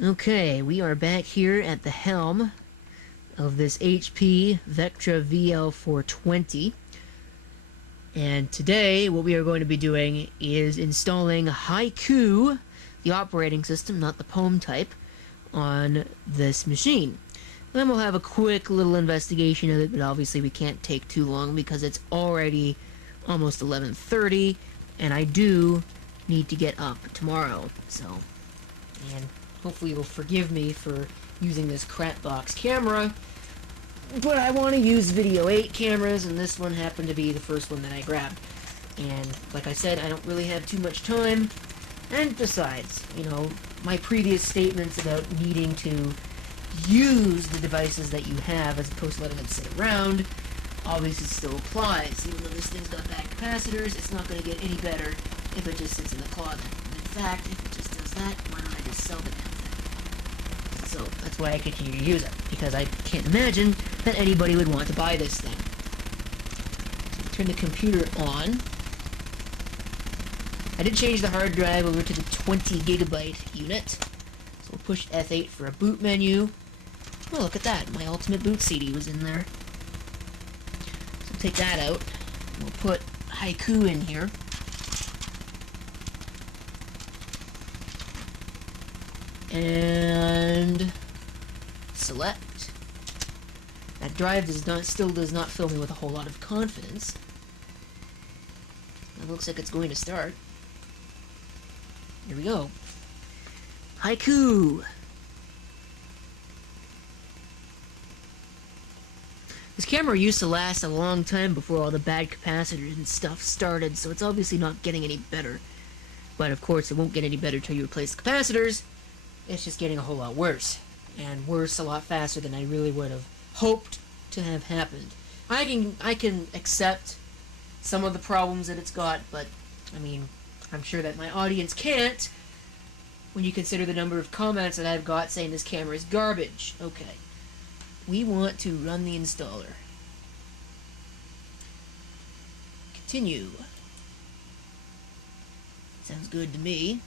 Okay, we are back here at the helm of this HP Vectra VL420. And today, what we are going to be doing is installing Haiku, the operating system, not the poem type, on this machine. And then we'll have a quick little investigation of it, but obviously we can't take too long because it's already almost 11:30, and I do need to get up tomorrow. So, and hopefully you'll forgive me for using this crapbox camera, but I want to use Video 8 cameras, and this one happened to be the first one that I grabbed. And like I said, I don't really have too much time, and besides, you know, my previous statements about needing to use the devices that you have as opposed to letting them sit around obviously still applies. Even though this thing's got bad capacitors, it's not going to get any better if it just sits in the closet. And in fact, if it just does that, why don't I just sell the damn thing? So that's why I continue to use it, because I can't imagine that anybody would want to buy this thing. So turn the computer on. I did change the hard drive over to the 20 gigabyte unit. So we'll push F8 for a boot menu. Oh, look at that. My Ultimate Boot CD was in there. So we'll take that out. We'll put Haiku in here. And select. That drive still does not fill me with a whole lot of confidence. It looks like it's going to start. Here we go. Haiku! This camera used to last a long time before all the bad capacitors and stuff started, so it's obviously not getting any better. But of course, it won't get any better till you replace the capacitors. It's just getting a whole lot worse. And worse a lot faster than I really would have hoped to have happened. I can accept some of the problems that it's got, but, I mean, I'm sure that my audience can't when you consider the number of comments that I've got saying this camera is garbage. Okay. We want to run the installer. Continue. Sounds good to me.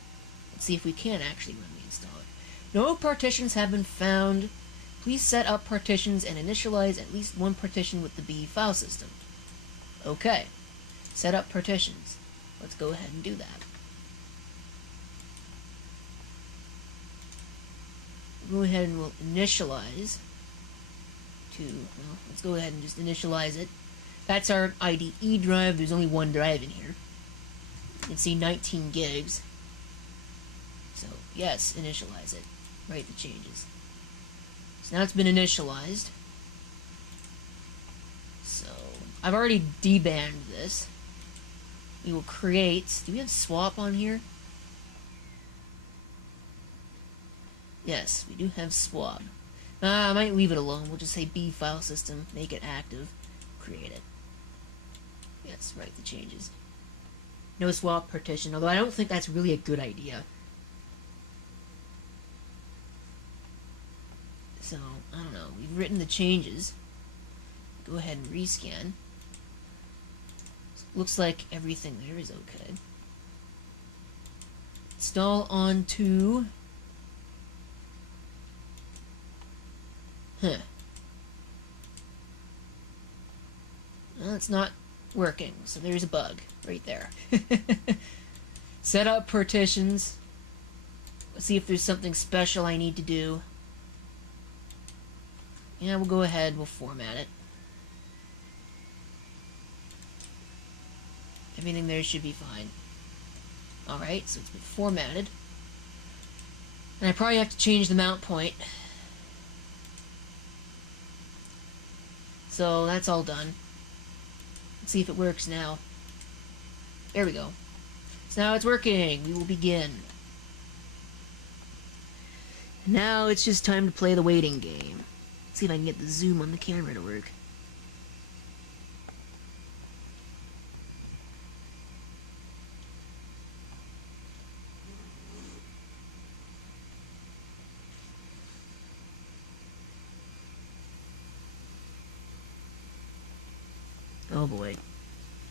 Let's see if we can actually run the installer. No partitions have been found. Please set up partitions and initialize at least one partition with the B file system. Okay. Set up partitions. Let's go ahead and do that. We'll go ahead and we'll initialize to, well, let's go ahead and just initialize it. That's our IDE drive. There's only one drive in here. You can see 19 gigs. So, yes, initialize it. Write the changes. So now it's been initialized. So, I've already debanned this. We will create, do we have swap on here? Yes, we do have swap. I might leave it alone. We'll just say B file system, make it active, create it. Yes, write the changes. No swap partition, although I don't think that's really a good idea. So, I don't know. We've written the changes. Go ahead and rescan. Looks like everything there is okay. Install onto... Huh. Well, it's not working, so there's a bug right there. Set up partitions. Let's see if there's something special I need to do. Yeah, we'll go ahead, we'll format it. Everything there should be fine. Alright, so it's been formatted. And I probably have to change the mount point. So that's all done. Let's see if it works now. There we go. So now it's working. We will begin. Now it's just time to play the waiting game. Let's see if I can get the zoom on the camera to work. Oh boy.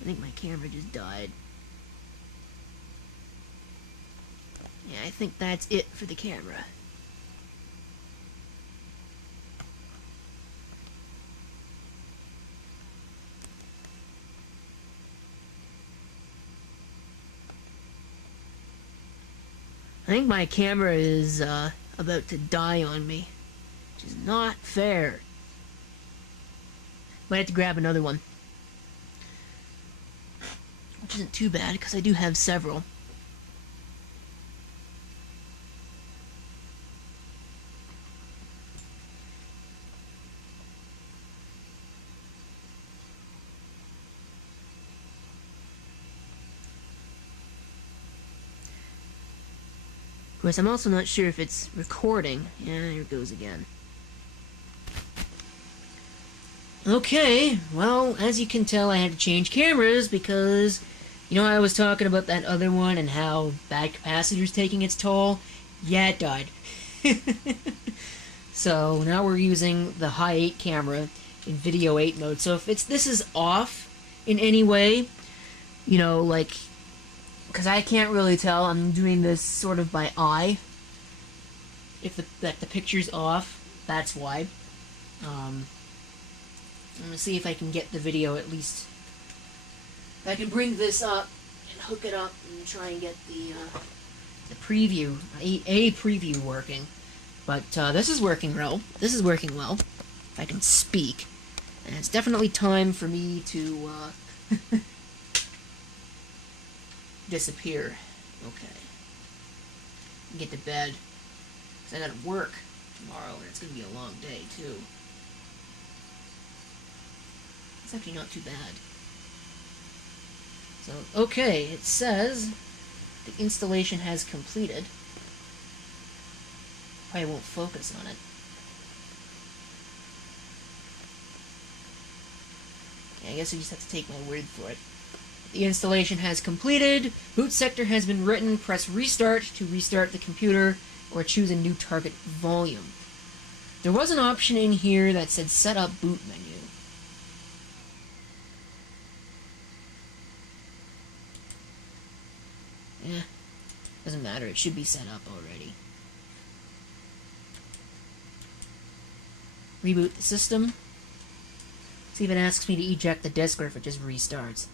I think my camera just died. Yeah, I think that's it for the camera. think my camera is about to die on me, which is not fair. Might have to grab another one, which isn't too bad because I do have several. Of course, I'm also not sure if it's recording. Yeah, here it goes again. Okay, well, as you can tell, I had to change cameras because, you know, I was talking about that other one and how bad capacitor's taking its toll. Yeah, it died. So now we're using the high 8 camera in video 8 mode. So if this is off in any way, you know, like, because I can't really tell, I'm doing this sort of by eye. If the picture's off, that's why. I'm gonna see if I can get the video at least. I can bring this up and hook it up and try and get the preview, a preview working. But this is working well. This is working well. If I can speak, and it's definitely time for me to disappear. Okay. Get to bed. Because I gotta work tomorrow, and it's gonna be a long day, too. It's actually not too bad. So, okay, it says the installation has completed. Probably won't focus on it. Okay, I guess I just have to take my word for it. The installation has completed. Boot sector has been written. Press restart to restart the computer or choose a new target volume. There was an option in here that said set up boot menu. Eh, doesn't matter. It should be set up already. Reboot the system. See if it asks me to eject the disk or if it just restarts.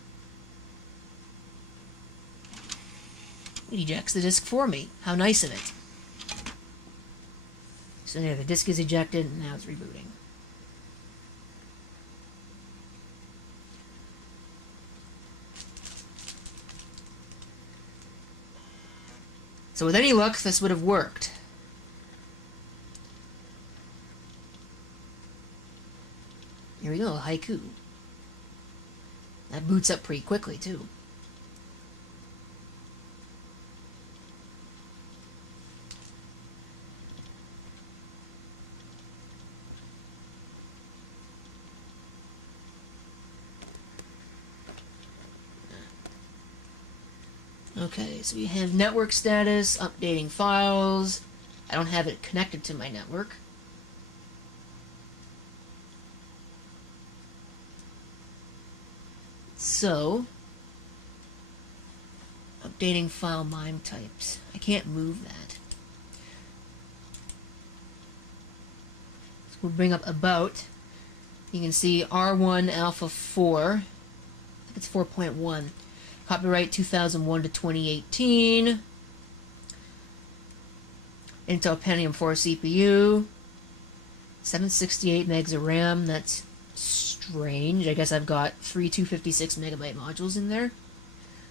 It ejects the disk for me. How nice of it. So there, the disk is ejected, and now it's rebooting. So with any luck, this would have worked. Here we go, Haiku. That boots up pretty quickly, too. Okay, so we have network status, updating files. I don't have it connected to my network. So, updating file MIME types. I can't move that. So we'll bring up about. You can see R1 Alpha 4. I think it's 4.1. Copyright 2001 to 2018. Intel Pentium 4 CPU. 768 megs of RAM. That's strange. I guess I've got 3 256 megabyte modules in there.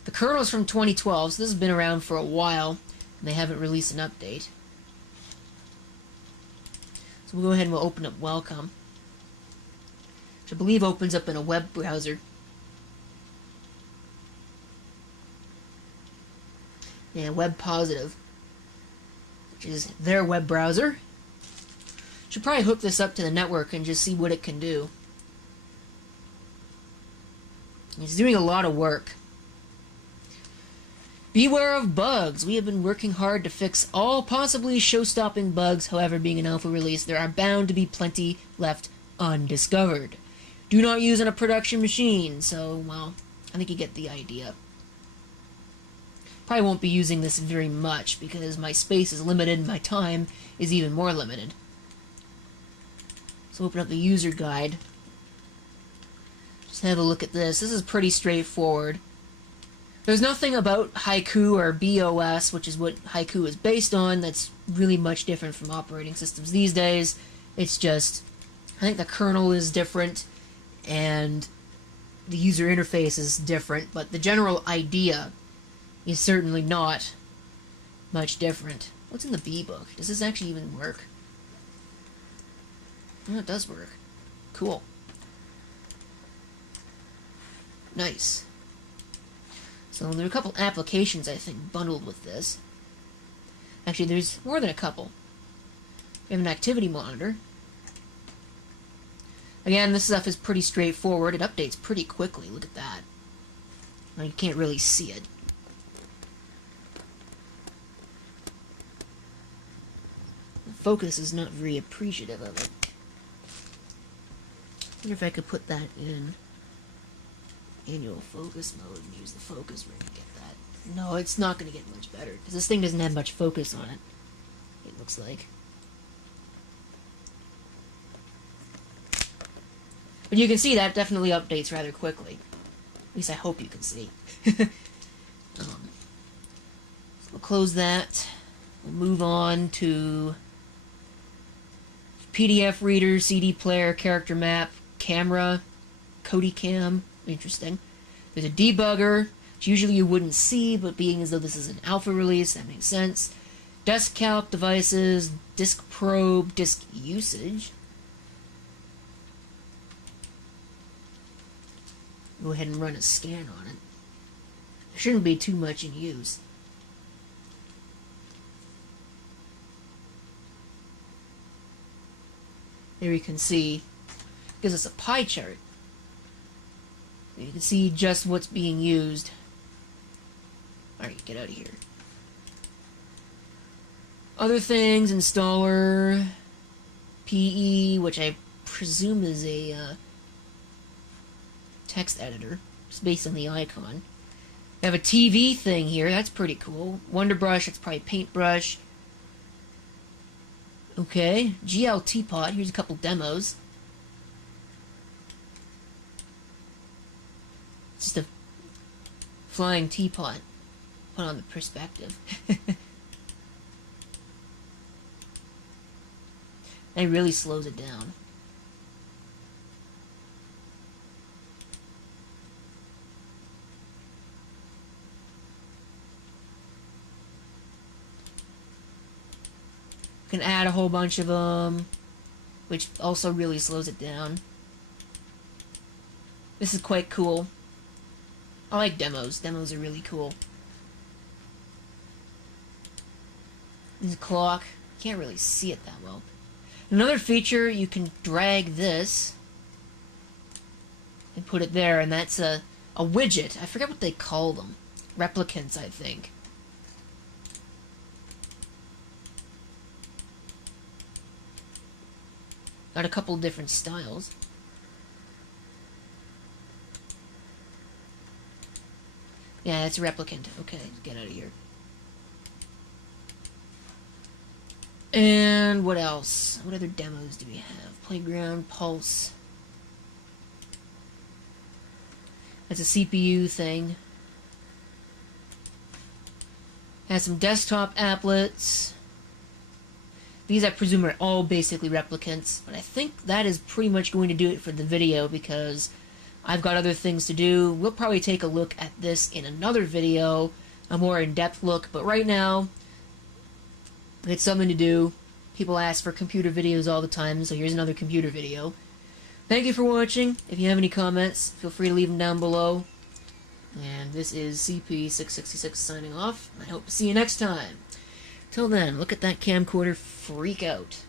The kernel is from 2012, so this has been around for a while, and they haven't released an update. So we'll go ahead and we'll open up Welcome, which I believe opens up in a web browser. Yeah, Web Positive, which is their web browser. Should probably hook this up to the network and just see what it can do. It's doing a lot of work. Beware of bugs. We have been working hard to fix all possibly show-stopping bugs. However, being an alpha release, there are bound to be plenty left undiscovered. Do not use on a production machine. So, well, I think you get the idea. Probably won't be using this very much because my space is limited and my time is even more limited. So open up the user guide. Just have a look at this. This is pretty straightforward. There's nothing about Haiku or BOS, which is what Haiku is based on, that's really much different from operating systems these days. It's just, I think the kernel is different, and the user interface is different, but the general idea is certainly not much different. What's in the B book? Does this actually even work? Oh, it does work. Cool. Nice. So there are a couple applications, I think, bundled with this. Actually, there's more than a couple. We have an activity monitor. Again, this stuff is pretty straightforward. It updates pretty quickly. Look at that. You can't really see it. The focus is not very appreciative of it. I wonder if I could put that in annual focus mode and use the focus ring to get that. No, it's not going to get much better, because this thing doesn't have much focus on it, it looks like. But you can see that definitely updates rather quickly. At least I hope you can see. So we'll close that. We'll move on to PDF reader, CD player, character map, camera, Codicam. Interesting. There's a debugger, which usually you wouldn't see, but being as though this is an alpha release, that makes sense. Desk calc devices, disk probe, disk usage. Go ahead and run a scan on it. There shouldn't be too much in use. There you can see, it gives us a pie chart. You can see just what's being used. Alright, get out of here. Other things, installer, PE, which I presume is a text editor. It's based on the icon. We have a TV thing here, that's pretty cool. Wonderbrush, it's probably paintbrush. Okay, GL teapot, here's a couple demos. It's just a flying teapot put on the perspective. It really slows it down. You can add a whole bunch of them, which also really slows it down. This is quite cool. I like demos. Demos are really cool. This is a clock. Can't really see it that well. Another feature, you can drag this and put it there, and that's a widget. I forget what they call them. Replicants, I think. Got a couple different styles. Yeah, it's a replicant. Okay, get out of here. And what else? What other demos do we have? Playground, Pulse. That's a CPU thing. Has some desktop applets. These, I presume, are all basically replicants, but I think that is pretty much going to do it for the video, because I've got other things to do. We'll probably take a look at this in another video, a more in-depth look, but right now, it's something to do. People ask for computer videos all the time, so here's another computer video. Thank you for watching. If you have any comments, feel free to leave them down below. And this is CP666 signing off. I hope to see you next time. Till then, look at that camcorder freak out.